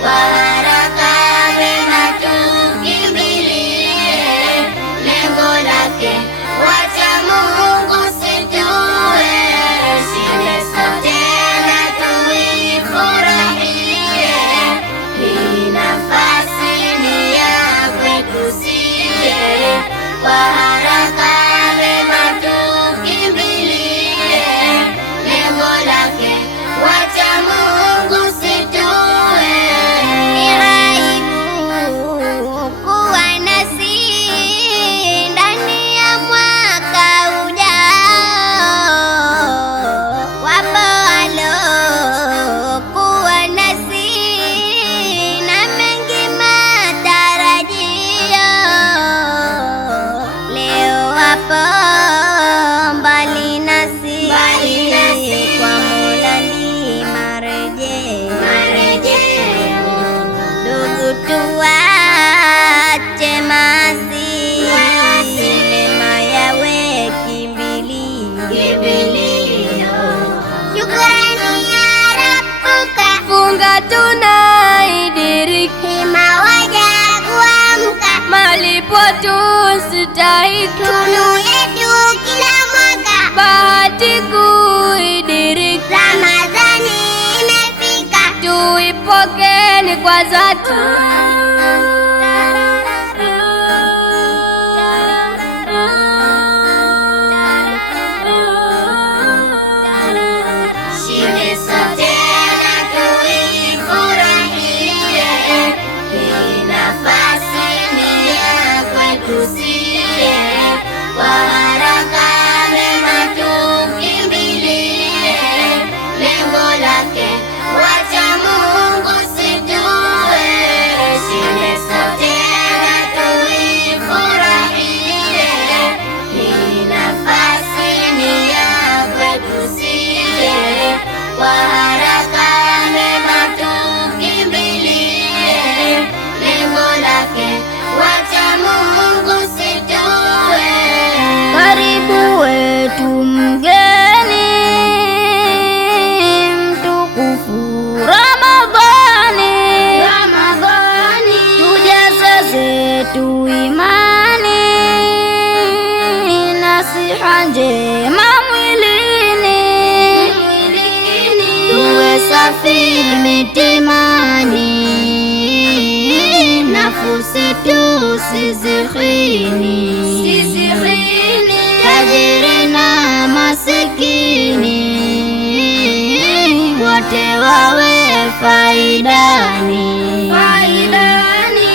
kwa haraka mema tukimbilie, lengo lake wacha Mungu situe, shinde sote na tuifurahie, hii nafasi ni ya kwetu sie, kwa haraka mema tukimbilie, lengo lake wacha Mungu situe. Ni ghaibu kuwa nasi ndani ya mwaka ujao, wapo walokuwa nasi na mengi matarajio, leo wapo mbali nasi, kwa Mola ni marejeo. Ndugu tuache maasi, mema yawe kimbilio. Shukrani ya Rabbuka, Funga tunaidiriki, hima waja kuamka, malipo tusitahiki, tunu yetu kila mwaka. bahati kuidiriki, Ramadhani imefika, tuipokeni kwa dhati. shinde sote na tuifurahie, hii nafasi ni ya kwetu sie, kwa haraka mema tukimbilie, lengo lake wacha Mungu situe, shinde sote na tuifurahie, hii nafasi ni ya kwetu sie, kwa haraka mema tukimbilie, lengo lake wacha Mungu situe. Karibu wetu mgeni mtukufu Ramadhani, tujaze zetu imani, nasiha njema mwilini, tuwe safi mitimani, nafsi tusizikhini, tajiri na masikini, wote wawe faidani.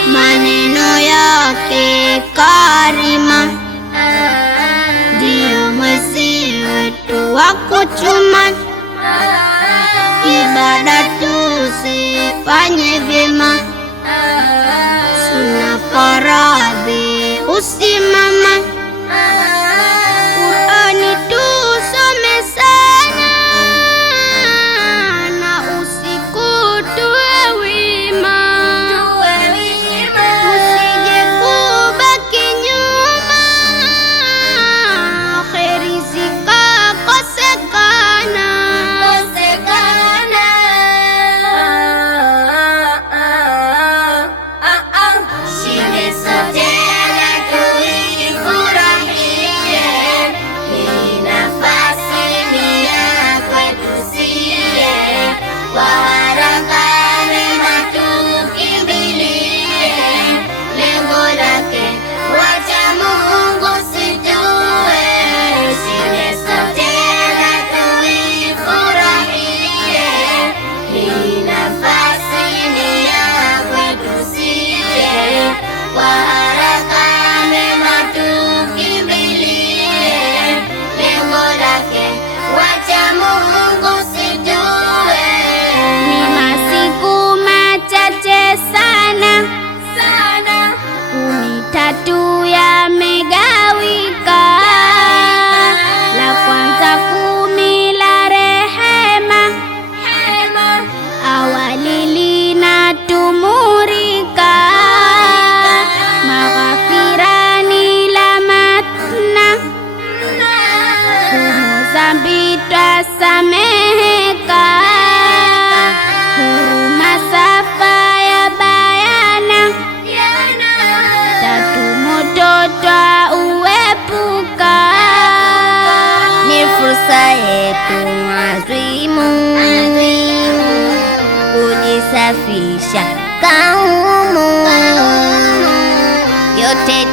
Maneno yake karima ndiyo mwezi wetu wa kuchuma, ibada tusifanye vyema, suna faradhi usimama, Qur'ani tusome sana, na usiku tuwe wima, tusije kubaki nyuma, kheri zikakosekana.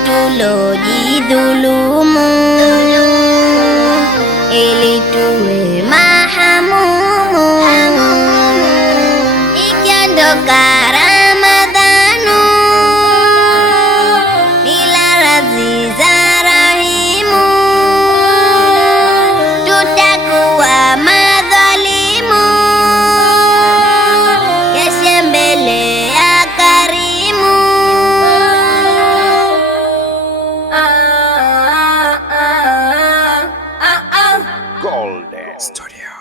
tulojidhulumu ili tuwe mahamumu. Ikiondoka Ramadhanu bila radhi za Rahimu, tutakuwa madhalimu. Keshe mbele ya Karimu. Golden Studio.